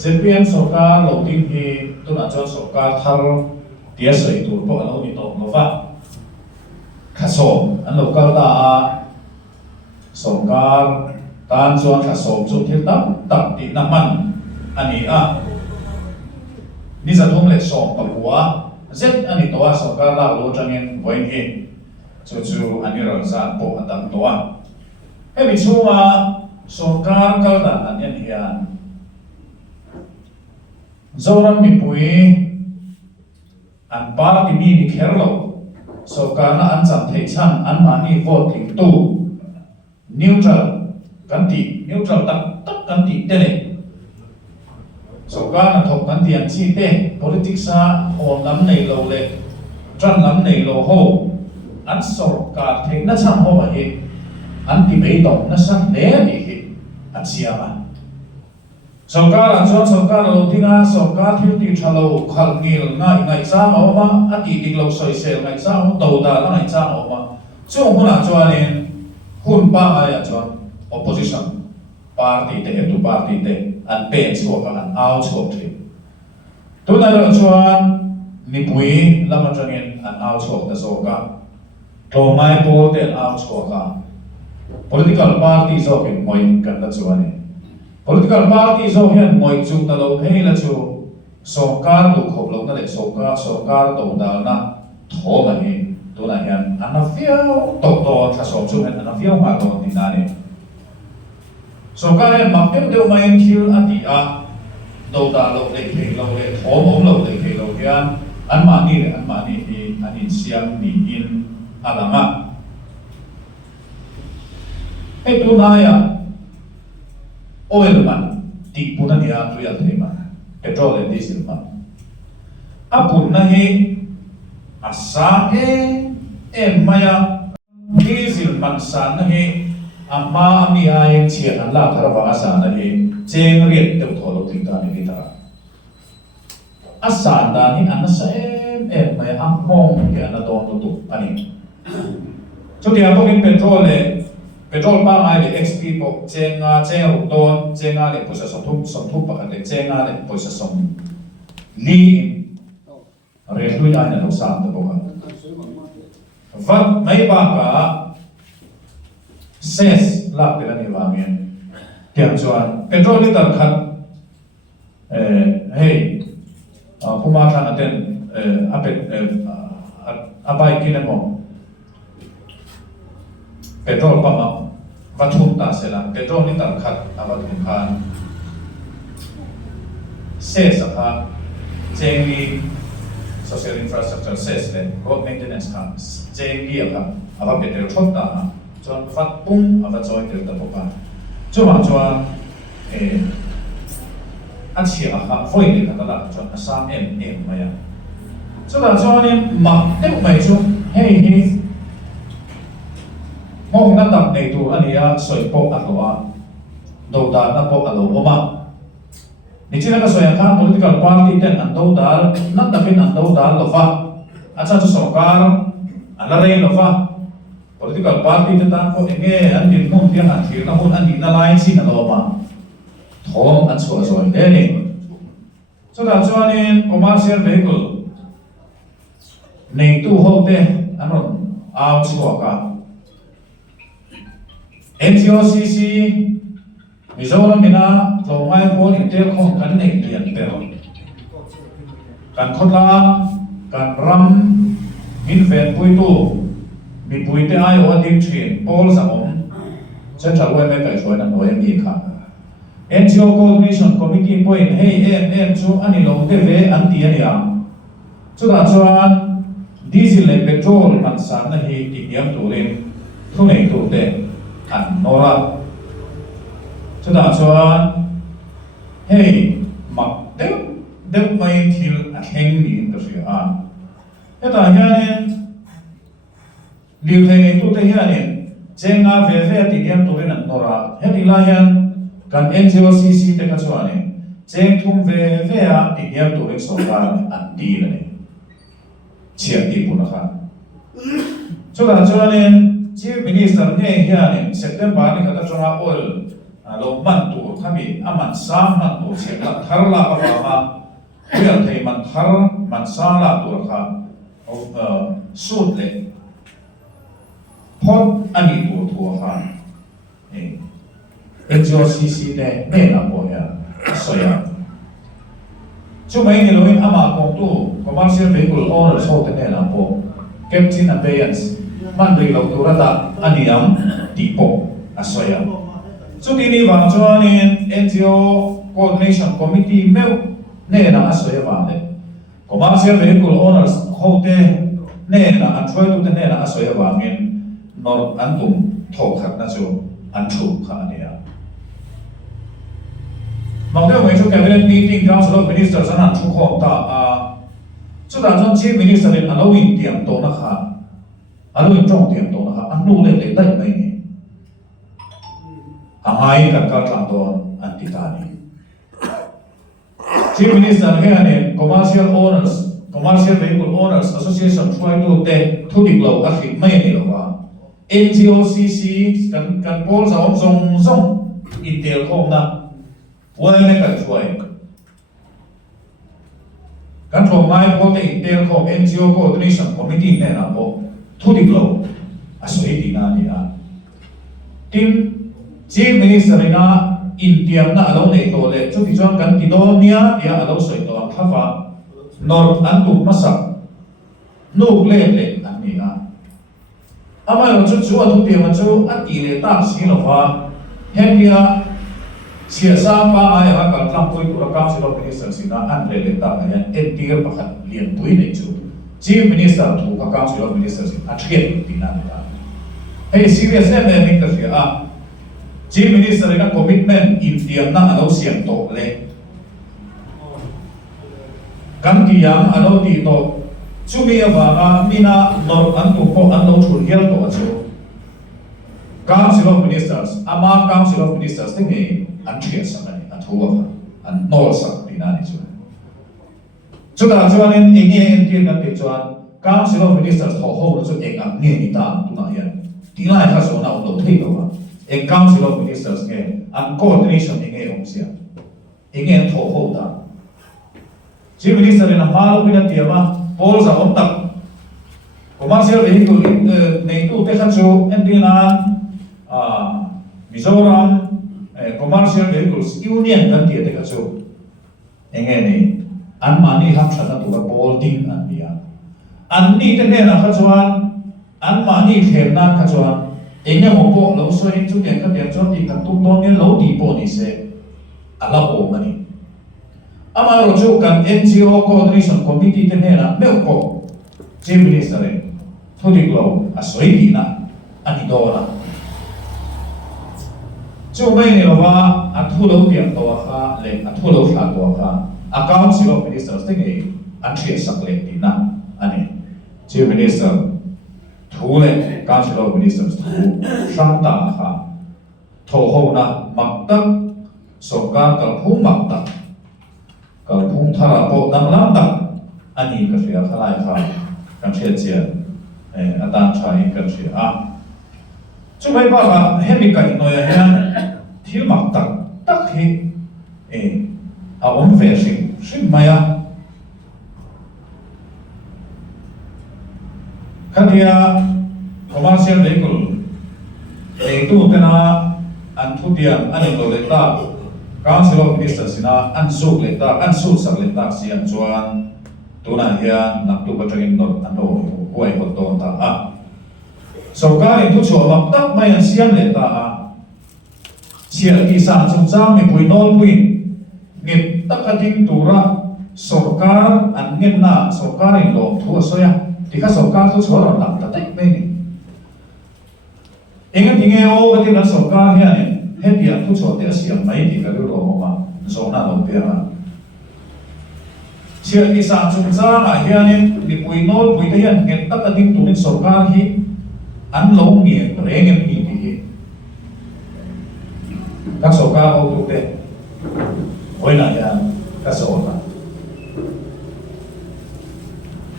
ZPM Sokar lo tin hi tu na cho Sokar thar tia soi tur po alo ni to lo va khasom an lo kal da a Sokar tan chuan khasom chu thil tak ti na man ani a ni za thum le som pa bua zet ani to a Sokar la lo changin voin hi chu ani ro za po adam to a hemi chuma Sokar kal da an yan hian zoram mi pui an party mi ni kherlo Sokar na an cham thei chan an mani voting tu neutral tak kan ti tele Sokar na thok kan ti an chi te politics a hon lam nei lo le tran lam nei lo ho an Sokar thei na cham ho ma hi an ti mei dong na san le ni hi a chiama Sokar an chuan Sokar lo tinga Sokar thil ti thalo khal ngil ngai cha ma ma ati dik lo soi sel ngai cha ho do da ngai cha ho ma chu huna chuan in hun pa ai chuan opposition party te tu party te an pen chu ka an out chu thi tu na lo chuan ni pui lama changin an out chu da Sokar to mai po te out chu ka political party zo ke moi kan da chuan political party zo hian moi chu ta lo hei la chu Sokar tu khop lo na le Sokar to da na tho ma hi tu na hian an na fiao to tha som chu hian an na fiao ma lo ni na ni Sokar hian mak tem deu mai thil ati a do da lo le thei lo le tho mom lo le thei lo hian an ma ni hi an in siam ni in alama e tu na ya oil man ti puna ni a tu ya thei man petrol and diesel man apun na hi asa maya diesel man san na hi amma ami ai chi an la thar wa asa na hi cheng riat te tholo ting ta ni tara asa da ni an sa maya am mong ke na don tu ani chu ti a to in petrol pa mai le XP po chenga cheu don chenga le poisa som thu pa le chenga le poisa som li re hlui ai na lo sa ta po vat mai ba ka ses la pe ni wa mien tiang chuan petrol liter khat hey puma than aten apet abai kin mo petrol pump vathum ta sela petrol ni tar khat avathum khan ses akha chengli social infrastructure ses le road maintenance khan chengli akha ava petrol thotta na chuan vat pum ava choi tel ta boka chuan an chi akha foi ni kha la chuan asam maya chuan ni mak te mai chu hei mong na tam nei tu ania soi po aloa do da na po alo oma ni china ka soi khan political party ten an do dal na tapin an do dal lofa acha chu Sokar ala rei lofa political party ten tan ko enge an din mong tiang an thir na hun an din na lai chi na lo ma thom an chua zoi le ni so da chuanin commercial vehicle nei tu ho te anon out chua ka NTOCC Mizoram mina tlomai pon intel khong kan nei lian pero kan khotla kan ram min ven pui tu mi pui te ai o dik thin pol samom central web kai choi na noi mi kha NGO coordination committee point hey chu ani lo te ve an ti ania chu da chuan diesel le petrol man san na hi ti yam turin thu nei tu te an nora chu da chuan hei mak deu mai thil a kheng ni in ka ria a heta hianin liu thei nei tu te hianin chenga ve ti diam turin an nora heti la hian kan NGOCC te ka chuanin cheng thum ve a ti diam turin Sokar an ti le ni chia ti puna kha chu da chuanin Chief Minister ne hianin September ni kata chunga oil lo man tu khami aman sam man tu chen la thar la ka ma real thei man thar man sa la tu kha sut le phot ani tu tu kha NGOCC ne ne na po ya so ya chu mai ni lo in ama kong tu commercial vehicle owners ho te ne na po captain abeyance man dei lo tu ra ta ani am ti po so ya chu ti ni wang chuan in NGO coordination committee meu ne na so ya wa le commercial vehicle owners ho te ne na an choi tu te ne na so ya wa ngin nor an tum tho khat na chu an thu kha ne ya mặc dù mấy chỗ cabinet meeting council of ministers anh ăn chung khom ta chỗ đó trong chief minister nên anh lâu in tiệm tổ nó khá anh lâu in trong tiệm tổ nó khá anh nuôi lên lấy mấy này anh ai cần các làm tổ anh đi ta đi chief minister cái này commercial vehicle owners association try to take thu được lâu các việc mấy này rồi NGOCC cần bố giáo ông zong in tiệm khom naวันนี้กันช่วยกันช่วยไม่พอแต่อินเตอร์ของ NGO coordination committee เนี่ยนะบอกทุกที่เราอาศัยดีนะนี่นะทีม chief minister นะอินเดียนะเราในตัวเล็กชุดที่จวนกันที่โดนเนี่ยเดี๋ยวเราใส่ตัวข้าฟ้านอร์อันตุมาสักนูกเล่เล็กอันนี้นะอามาเราชุดชัวทุกเดียวมันชัวอันที่เล็กตั้งสิ่งเราว่าเห็นเนี่ยเสียสามป้าไอ้ฮักกับทำตัวตัวก้าวสิบมินิสเตอร์สินะอันเร่งตามเนี่ยเอ็นทีเอร์ประคันเลี้ยงตัวในจุดชีฟมินิสเตอร์ถูกก้าวสิบมินิสเตอร์สิอัดเทียนที่นั่นนะเฮ้ยซีเรียสเนี่ยไม่ก็คือชีฟมินิสเตอร์เนี่ยคอมมิชเมนต์อินเดียนั่งเราเสียงโตเลยกันที่ยังเราตีโตช่วงนี้ว่ามีน่านอร์อันตุกพออันเราถูกเลี้ยงตัวจุดก้าวสิบมินิสเตอร์อามาก้าวสิบมินิสเตอร์ที่นี่อันเทียนสักนี่อันทั่วอันโนสักที่นั่นจุดจุดนั้นจวนเองเองที่กันเป็นจวนก้าวสิบมินิสเตอร์เขาเขาจุดเองอันนี้นี่ตามตัวนั้นยังที่นั่นเขาส่งเราเราที่ตัวเองก้าวสิบมินิสเตอร์เนี่ยอันโคดิเนชั่นเององเสียเองเขาเขาตามชีฟมินิสเตอร์เนี่ยมาลูกนี่เดียวว่าโพลส์อันตักผมมาเสียเลยตัวในตู้เทคันชูเอ็นดีนั้นมิโซรัมcommercial vehicles union kan dia dekat so engai ni an mani hak sana tu bolding an dia an ni te ne na khachuan an mani themna khachuan engai mo po lo so in chu ne ka dia chon ti kan tu ton ne lo di po ni se ala o mani ama ro chu kan NGO coordination committee te ne na me ko chief minister thu di lo a soi di na ani do naช่วงไม่เนี่ยว่าอัทุโลเปียตัวข้าเล็กอัทุโลขาตัวข้าอาการสิบมินิสเตอร์สิ่งนี้อันเทียสักเล็กดีนะอันนี้ชีฟมินิสเตอร์ทูเล็กการสิบมินิสเตอร์ทูช่างตาข้าโทโหนะมักตักสงการกับผู้มักตักกับผู้ทาราโปดังล้ำตักอันนี้ก็เสียข้าไล่ข้าการเชียร์เชียร์อาจารย์ชายกันเชียร์ช่วยบอกว่าเห็นมีกันหน่อยเนี่ยที่มักตักที่เอาผมเวสิชิมมาคันที่commercial vehicle ตู้เต็นะอันทุเดียนอันนี้ตัวเล็กตาการสิบมินิสเตอร์สินะอันสูงเล็กตาอันสูงสักเล็กตาเสียงจวนตัวนั้นเฮียนักตัวปัจจุบันนอันโน้หวยคนโตตาสกายทุกชั่วมักตักไม่ยังเสียงเลยตาเสียที่สามจงจำมีปุยนอลปุยเงินตักกระดิ่งตัวระสกายอันเงินน่ะสกายหลงทั่วซอยที่ข้าสกายทุกชั่วเราหลับแต่เด็กไม่เนี่ยเองที่เงี้ยโอ้ที่นั่นสกายเนี่ยเฮ็ดอย่างทุกชั่วที่เสียงไม่ที่ก็รู้หรอกว่าโซน่าลงเปียเสียที่สามจงจำเฮียเนี่ยมีปุยนอลปุยที่เงินตักกระดิ่งตัวนี้สกายที่อันลงเนี่ยเร่งยังมีที่กักโซกาเอาตัวเด็กโอ้ยน่าจะกักโซกา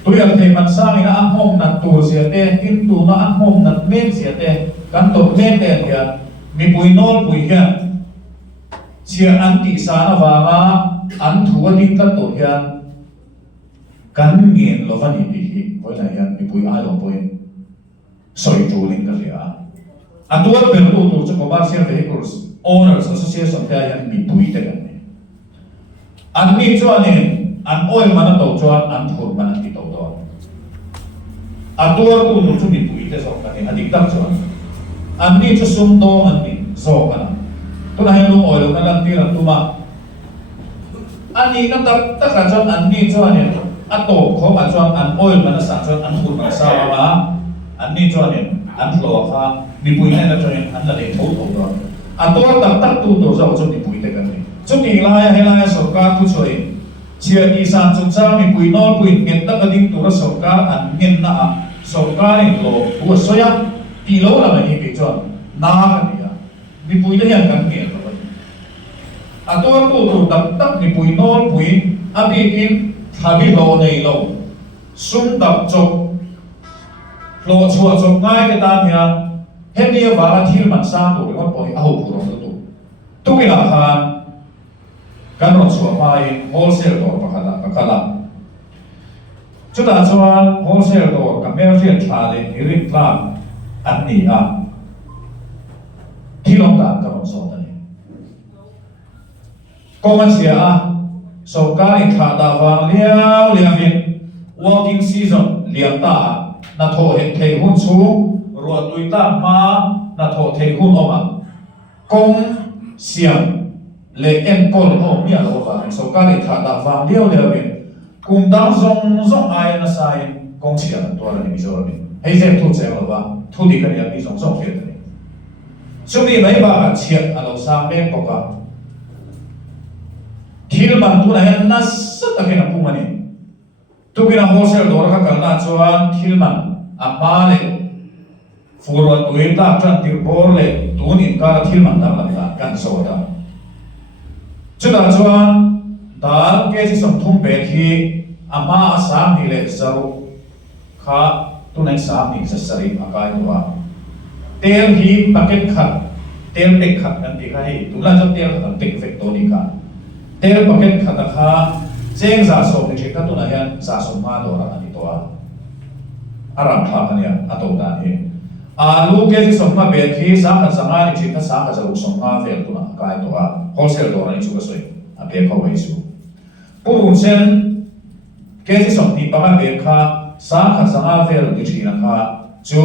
ตัวอย่างที่มันสร้างนะอันห้องนัดตัวเสียเต้กินตัวนะอันห้องนัดเม็ดเสียเต้กันตัวเม็ดเต้เนี่ยมีปุยโนนปุยเฮีย chia anti sana vanga an thua ding ta to hian kan ngien lovani hi voi na hian mi pui ai lo poi soi tu ling ka ria atua per tu chu commercial vehicles owners association ta hian mi pui te kan ni an ni chuanin an oil mana to chuan an thur mana ti to do atua tu chu mi pui te so kan ni adik tak chuan an ni chu sum do an ni so kana tu na hian lu oil na lan ti ran tu ma an ni na tak ka chuan an ni chuanin ato khom a chuan an oil mana sa chuan an thur mana sa ma an ni chuanin an lo kha mi pui na chuanin an la le tho tho do ato tak tu to zo chu mi pui te kan ni chu ti lai helai sarkar thu choi chia ti san chung cha mi pui no pui nget ta ding tu ra sarkar an ngen na sarkar ni lo bu soya ti lo la ma ni pe chuan na ka ni ya mi pui te hian kan nge lo ato tu tak mi pui no pui abi kin thabi lo nei lo sum dap chok lo chua chok ngai ke ta hian hemi wa thil man sa tu ro poi a ho pu ro tu ki la khan kan ro chua mai wholesale door pakhala pakhala chuta chuan wholesale door commercial thale irin plan an ni a thilong ta ka ro so ta ni công an sia so ka in tha da wang liao liamin working season liam ta na tho he thei hun chu ro tui ta ma na tho thei hun oma công siam le en kol ho mi alo wa so ka in tha da wang liao liamin kum dang zong ai na sai công siam to la ni zo ni hei ze tu che lo ba thu di ka ni mi zong he ni chu mi mai ba chiat alo sam le ko ka thil man tu na hen na sa ta ke na pu mani tu ki na wholesale door ka kal na chuan thil man a ma le furo tu ta tran tir bor le tu ni ka thil man da la kan so da chu da chuan dal ke si som thum be khi ama asam ni le zaru kha tu nai sam ni sa sari akai wa tel hi paket khat tel tek khat kan ti khai tu la jo tel khat tek fek to ni ka tel paket khata kha cheng za so ni theka tu na hian za so ma do ra ani to a aram kha kania ato da ni alu ke si som ma be thi sa kha sanga ni theka sa kha zaru som ma vel tu na kai to a wholesale do ra ni chu ka soi a be kho wei su purun sen ke si som ni pa ma be kha sa kha sanga vel ni thina kha chu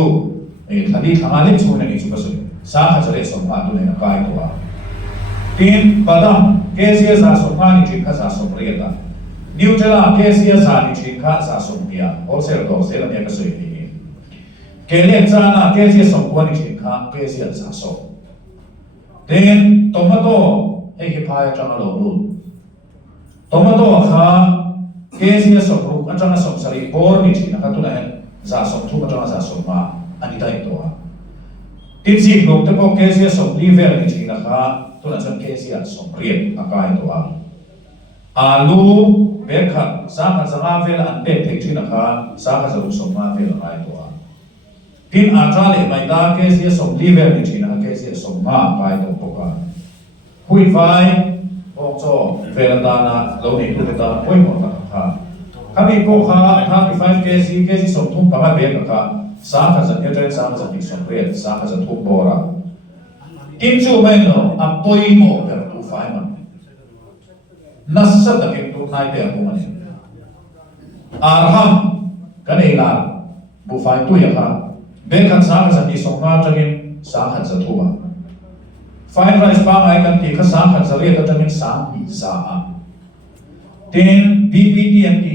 thadi thanga le chu ni chu ka soi sa kha zare som ma tu na kai to a tin badam kesia za somma ni thik kha za som riata neutral kesia za ni thik kha za som pia wholesale do se la ne ka soi ni kele chana kesia som ko ni thik kha kesia za so then tomato he ki phai chana lo lu tomato kha kesia som ru achana som sari bor ni thik kha tu na za som thu ka chana za som ma ani dai to a tin si lo te ko kesia som liver ni thik kha tu na chan kesia som riat akai to a alu bekha sa kha zanga vel an pe thei thina kha sa kha zaru som ma vel akai to a tin a tra le mai da kesia som liver ni thina kesia som ma akai to poka hui vai ok cho vel da na lo ni tu ta poi mo ta kha kami ko kha 35 kesi som thum pa be ka sa kha zan ke sa kha zan som riat sa kha zan thu bora tin chu mai no a poi mo per tu fai man nasa ta ke tu nai te ko man arham kanei la bu fai tu ya kha be kan sa kha zan ni som ma tangin sa kha za thu ma fai rice pa ai kan ti kha sa kha za re ta tangin sa ni sa a tin bptmt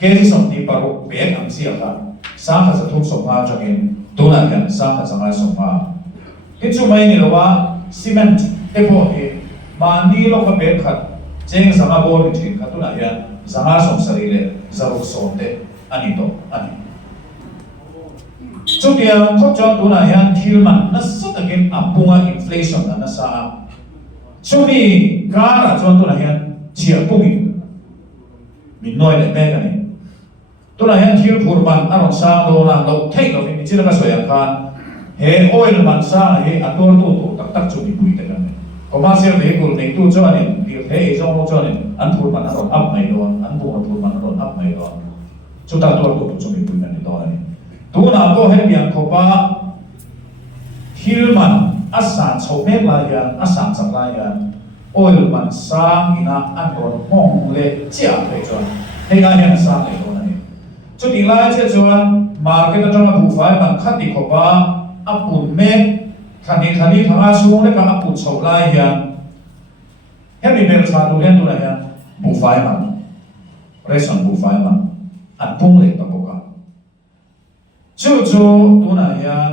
ke som ti paru be am sia kha sa kha za thu som ma tangin tuna kan sa kha zangai somma ke chu mai ni lowa cement te po he ma ni lo ka be khat cheng zanga bor ni thik khatuna hian zanga som sari le zaru som te ani to ani chu dia thok chon tuna hian thil man na sa takin apunga inflation na sa chu ni kara chon tuna hian chia pungi min noi le me ka ni tu la hen thil phur ban aron sang do na lo thei lo ni chira ka soya khan he oil man sa he ator tu tak tak chu mi pui te kan commercial vehicle nei tu cho ani bil the e jong cho ani an phur man ron up mai don an bu phur man ron up mai don chu ta tor tu chu mi pui kan ni don ani tu na ko he biang ko pa hilman asan chho me la yan asan chak la yan oil man sang ina an ron mong le chia le cho he ga yan sang le don ani chu ti la che chuan market atanga bu fai man khati ko pa apun me khani thanga sung le ka apun chho lai hian hemi bel cha tu hian tu la hian bu fai man reson bu fai man an pung le ta boka chu tu na hian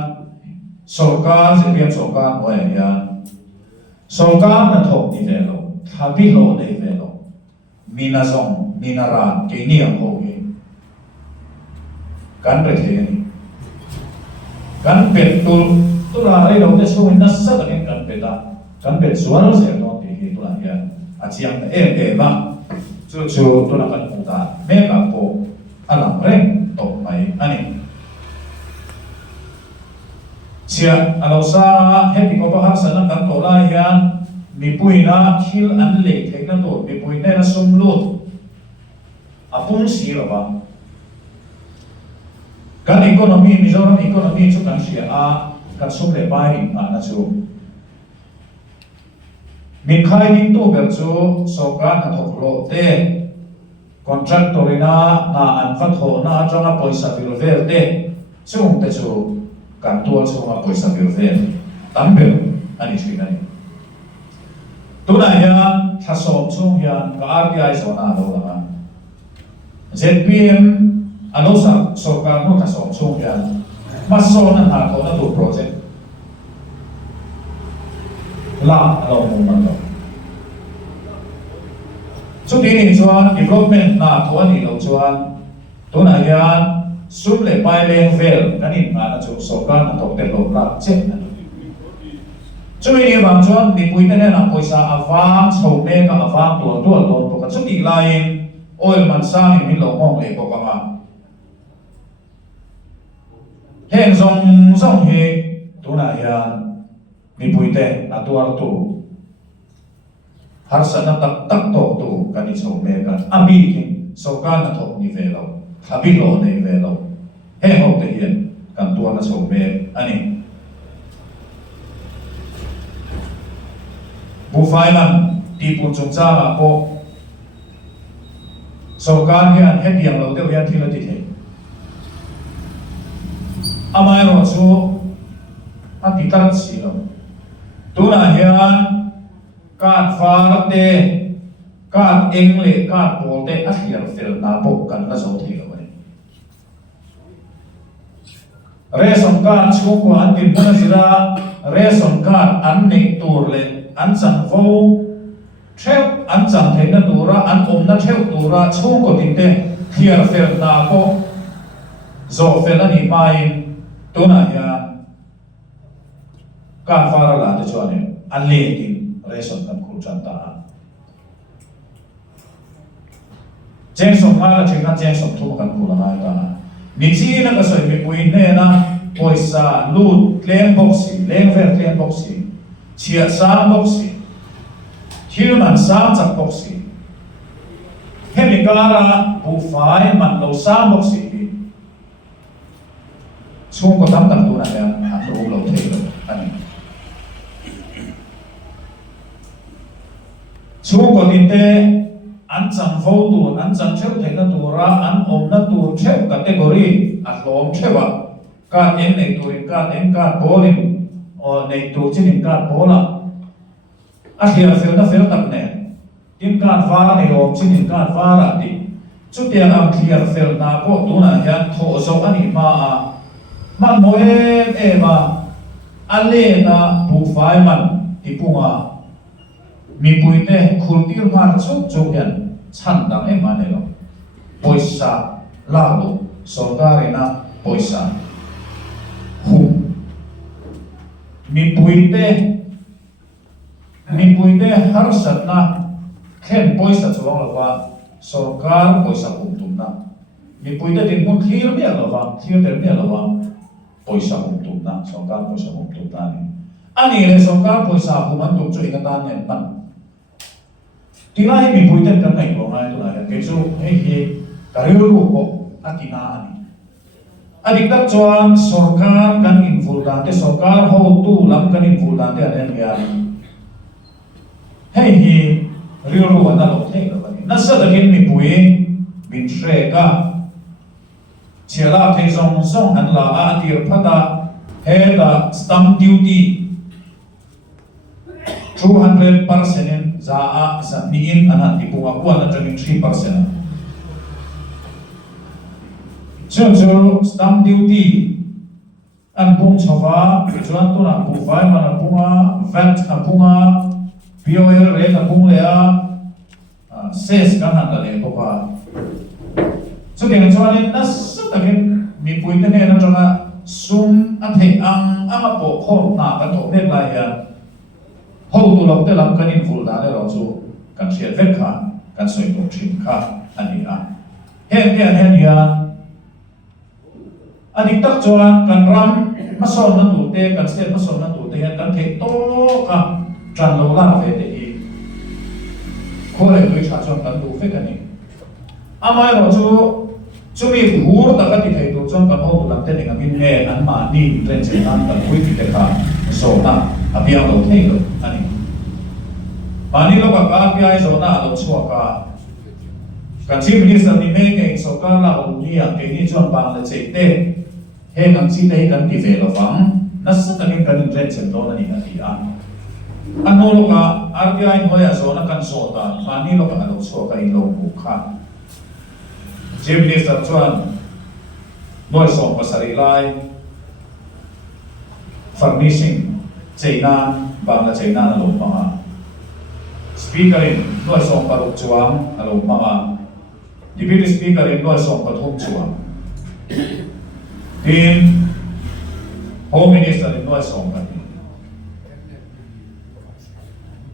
sarkar se biam sarkar mo hian sarkar na thok ni ve lo thabi lo nei ve lo mina zong mina ran ke ni ang ho hi kan re the ni kan pet tu la ai lo te so na sa da kan pet da kan pet suaro se no te hi tu la ya a chiang na e ma chu tu na kan pu ta me ka po alam re to mai ani chia alo sa happy ko pa har sa na kan to la ya mi pui na khil an le thek na to mi pui ne na sum lu apun si ro ba kan economy Mizoram economy chu kan sia a kan sum le bai in na chu min khai ning tu ber chu sarkar na thok lo te contractor ina na an fa tho na atanga poisa vil ver te chung te chu kan tu chu ma poisa vil ver tambe ani chui ani tu na ya thasom chung hian ka RBI so na lo la ZPM ano sa sarkar no thasom chung hian maso na ha ko na tu project la alo mong man lo chu ti ni chuan development na tho ni lo chuan tu na hian sum le pai leng vel kanin ma na chu sarkar na thok te lo la che chu ni bang chuan ni pui te na poisa awang chho me ka awang tu don to ka chu ti lain oil man sa ni min lo mong le ko ka ma heng zong he tu na hian mi pui te atuar tu har sa na tak to tu kan ni chho me kan ami king sarkar na thok ni ve lo thabi lo nei ve lo he ho te hian kan tu na chho me ani bu fai man ti pun chung cha ma po sarkar hian he piang lo te hian thila ti the amai ro chu a ti tar si lo tu na hian kan far te kan eng le kan pol te a hiar fel na po kan la zo thei lo ni reson kan chu ko an tin na sira reson kan an nei tur le an chan vo theu an chan the na tura an om na theu tura chu ko tin te hiar fel na po zo fel ani mai tu na hian kan fara la te chuan an le tin reson kan khul chan ta cheng som ma la cheng kan cheng som thu kan khul na ta mi chi na ka soi mi pui ne na poisa lut klem boxi leng ver klem boxi chia sa boxi human sa chak boxi hemi kara bu fai man lo sa boxi chung ko tam tam tu na ya an ro lo thei lo ani chung ko tin te an chang vo tu an chang theu thei na tu ra an om na tu theu category a hlom thewa ka en nei turin ka en ka bolin o nei tu chin ka bola a hiar fel na fel tak ne tin ka va nei om chin ka va ra ti chu tia am hiar fel na po tu na hian tho zo ani ma a man moe ema ale na bu fai man ti punga mi puite khultir mar chuk chuk yan chan dang e mane lo poisa la lo sarkar na poisa hu mi puite har sat na khen poisa chuang lo wa sarkar poisa kum tum na mi puite tin mun thir me lo wa thir der me lo wa poisa umtum na sokar poisa umtum na ni ani le sokar poisa human tum chu ingatan nen pan tilai mi puiten kan ngai ko ngai tu na ke chu hei karilu ko atina ani adik tak chuan sarkar kan infuldan te sarkar ho tu lam kan infuldan te ane ya hei hi rilu ana lo thei lo ni nasa dakin mi pui min shre ka chela thei zong zong an la a tir phata he da stamp duty 200% za a za niin anan ti bunga kuan na 3% Jojo stamp duty an bung chawa chuan tu na bu vai mana bunga VAT a bunga POL rate a bung lea ses kan han le poka chu tiang chuan nas takin mi puite ne na changa sum a the ang anga po khom na kan thok mek lai ya ho tu lok te lam kan in ful da le ro chu kan sia vet kha kan soi tok thin kha ani a hen ya adik tak chuan kan ram mason na tu te kan set mason na tu te hian kan the to ka tran lo la ve te hi khole lui cha chuan kan du fe kan ni amai ro chu mi hur ta ka ti thei tu chuan kan ho tu lam te ni ngamin nge an ma ni tren chen an kan hui ti te kha so na abiang lo thei lo ani mani lo ka pi so na lo chua ka kan chief minister ni me ke so ka la o ni a ke ni chuan bang le che te he ngang chi te kan ti ve lo fang na sa takin kan tren chen do na ni na ti a ano lo ka RBI moya so na kan so ta mani lo ka lo chua ka in lo ku kha chief minister chuan noi som pasari lai furnishing China bangla China na lo ma speaker in noi som paruk chuang alo ma deputy speaker in noi som pathum chuang tin home minister in noi som pani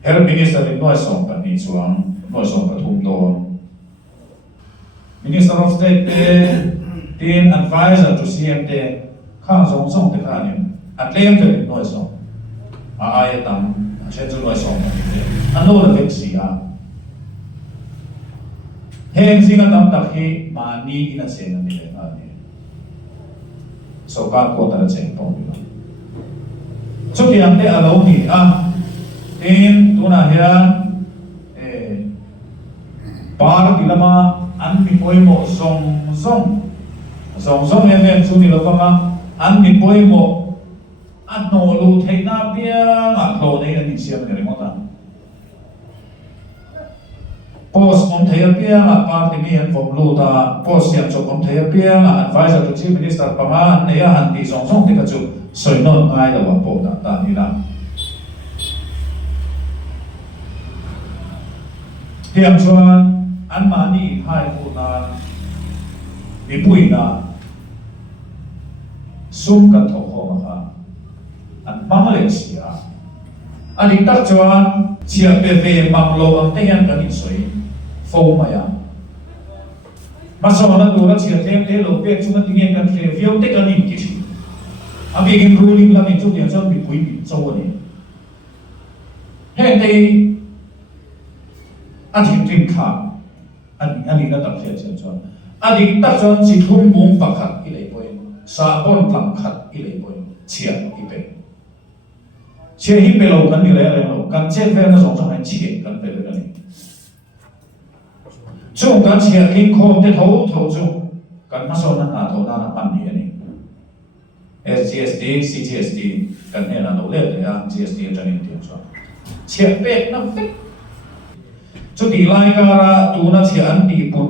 health minister in noi som pani chuang noi som pathum don Minister of State tin advisor to CM te khang song song te khanin atlem te noi song ai tam chen chu noi song ano la vek sia heng singa tam tak hi mani ina sen ni le ani so ka ko ta chen to ni chu ti am te alo ni a tin tuna hian par dilama an mi poimo zong em chu ni lo fanga an mi poimo an no lu thei na pia a lo nei na ni siam ni remota post on thei pia a party mi an vom lu ta post siam chu on thei pia a advisor to chief minister pama ne ya han ti zong ti ka chu soi no ngai da wa po ta ni la tiam chuan an mani hai pu na mi pui na sum kan tho ho ma an Malaysia adik tak chuan chia pe ve mang lo ang te yan kan in soi fo ma ya ma so na tu ra chia te lo pe chu na tinge kan fe view te kan in ki chi abi gen ruling la min chu tiang chuan mi pui mi chaw ni he te adik tin kha ani na tak chen chen chuan adik tak chuan chi thum bung pakhat i lei poi sa bon tlam khat i lei poi chia i pe chia hi pe lo kan ni le lo kan chen ve na song song han chia kan pe le ni chung kan chia king khom te tho chu kan ma so na tho na pan ni ani SGST CGST kan ne na lo le ya GST jan in tiang chuan chia pe na fe chu ti lai ka ra tu na chia an ti pun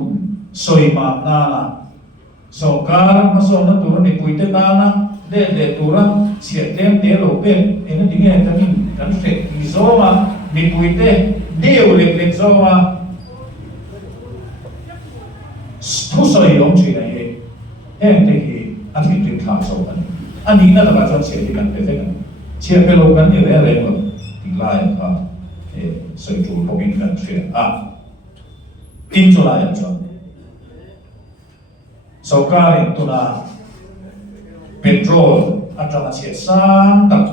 soi ma na na so kar ma so na tu ni pui te ta na de tu ra chia tem te lo pe en ti nge ta ni kan fe ni zo ma ni pui te de o le zo ma thu soi yong chi na ye en te hi a ti ti kha so ani na la ba chuan chia ti kan pe fe kan chia pe lo kan ni le lo ti lai ka soi chu pokin kan thria a tin chu lai chuan so karin tuna petrol atang che sang tak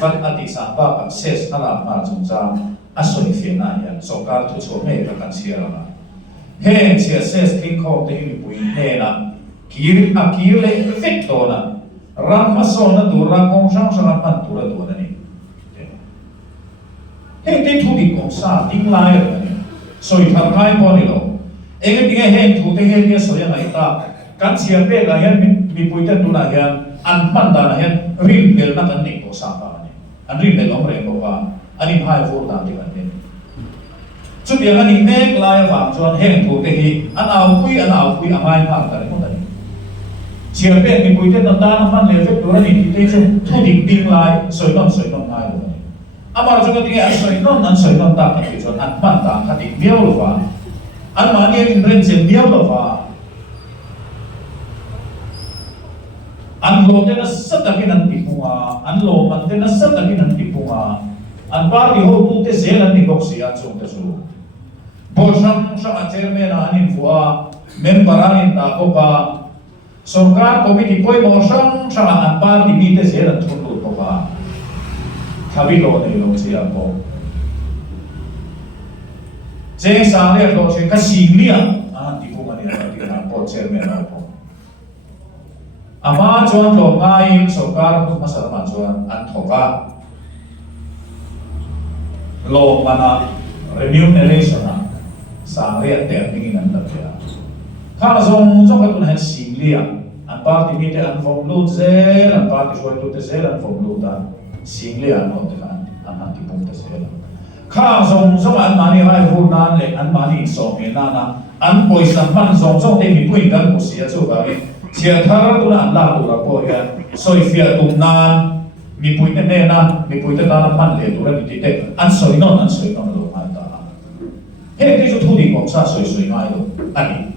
van ati sang ba kan ses ala ma chung cha asoi fe na ya so kar thu cho me ka kan sia la he che ses king kho te mi pui he na kir a kir le fit to na ram ma so na du ra kong sang sang pan tu ra tu na ni he te thu di kong sa ding lai ra ni soi thar ngai po ni lo eng ti he thu te he ke so ya ngai ta kan sia pe la yan mi pui ta tu na yan an pan da na yan rim bel na kan ni ko sa pa ni an rim bel om re ko pa ani phai fu da ti kan ni chút điểm anh đi mẹ lại vào cho hẹn thủ thì anh áo quy amai phẳng cả đấy không đấy chỉ ở bên mình quy tên năm ta năm năm lễ phép đó thì thế chứ thu điểm tin lại soi non ngay rồi anh bảo cho cái gì anh soi non ta cái cho anh pan ta cái gì miêu rồi vào anh mà nghe mình lên trên miêu rồi vào anh lo tên nó rất là cái năng tipu anh lo mà tên nó rất là cái năng tipu anh bảo đi hậu tu thế dễ là đi bóc xì anh xuống thế xuống Bosan sa chairman anin fuwa member anin ta ko pa sarkar committee koi bosan sa an par di bite se ran thun ko pa thabi lo nei lo sia ko je sa le lo che ka singlia an ti ko mani ra ti na ko chairman na ko ama chuan lo ngai sarkar ko masar ma chuan an thoka lo mana remuneration sang ria ter ding in an ta kha zong zong ka tun han sing lia an party meet an vom lu ze an party shoi tu te ze an vom lu ta sing lia no te kan an han ti pum te ze kha zong zong an mani hai hu nan le an mani so me na na an poi sam man zong zong te mi pui kan ko sia chu ga ni sia thar tu na la tu ra po ya soi fia tu nan mi pui te ne na mi pui te ta na man le tu ra ni te an soi non lo he te chu thu di kong sa soi ngai lo ani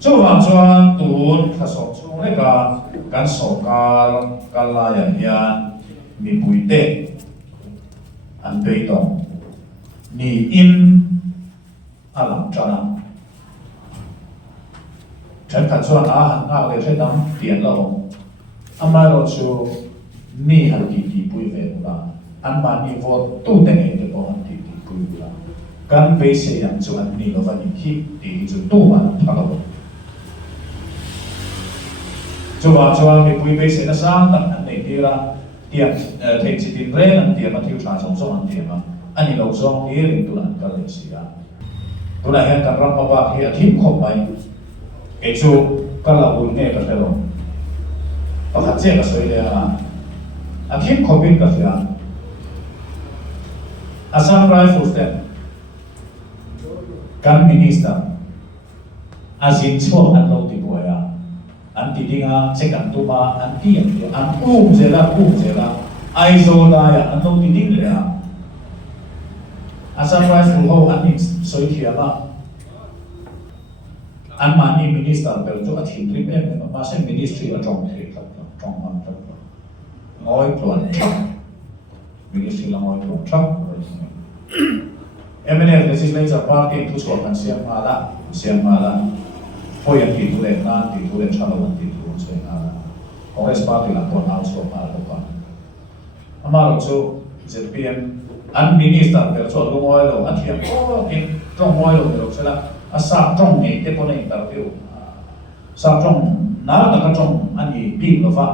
chu wang chuan tun kha sok chu le ka kan so kal la ya hian mi pui te an pei tong ni in alam chana chan khan chuan a han nga le se dam tian lo amai lo chu ni hal ti pui ve la an ma ni vo tu te ngai te po an ti pui la kan ve se yang chu an ni lo van hi ti chu tu ma na tha lo chu wa mi pui ve se na sang tak an nei ti ra tiam thei chi tin re an tiam ma thiu cha song song an tiam ma ani lo song ni ring tu an ka le sia tu na han kan ram ba hi a thim khop mai e chu ka la bul ne ka te lo pa kha che ka soi le a thim khop in ka sia Assam Rifles then kan minister azin chuang an lo ti boya an ti dinga che kan tu ma an ti an zela ai zo la ya an lo ti ding le Assam Rifle ho an ni soi thia ma an ma ni minister bel chu a thim rim em ma se ministry a tong thei tong man ta ngoi plon ministry la ngoi plon chak MNF legislature party tu so kan siam mala poyan ti tu le na ti tu le chalo ti tu se na Congress party la pon out so mala ko amaro chu ZPM an minister per so lu ngoi lo athiam ko in trong ngoi lo lo sela asa trong ni te pon interview sa trong na ta ka trong ani bi lo fa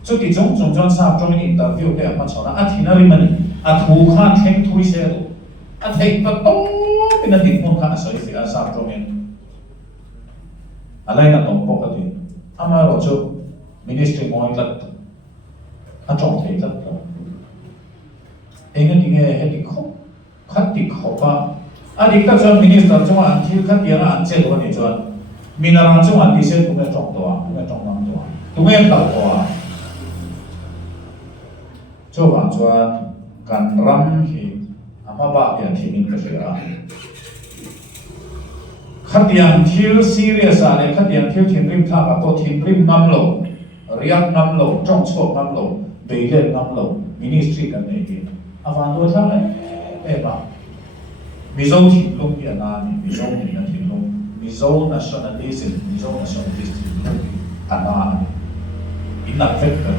chu ti chung sa trong interview te ma chona athina ri mani a thu kha theng thui se lo a thei pa to pina din mon kha soi se a sa promen alai na tom poka ti ama ro chu ministry moi lat a chong thei lat lo enga ti nge he ti kho khat ti kho pa a dik ta chuan minister chu an thil khat ya an che lo ni chuan minarang chu an ti se tu me chong to nam to tu me ta to chu wang chuan kan ram hi ama ba ya thimin ka sera khatiang thil serious a le khatiang thil thin rim tha ka to thin rim nam lo riak nam lo chong chok nam lo beile nam lo ministry kan nei ti awan do tha e ba mizo thin lung ya na ni mizo ni na thin lung mizo nationalism อันนั้นอินนักเฟกกัน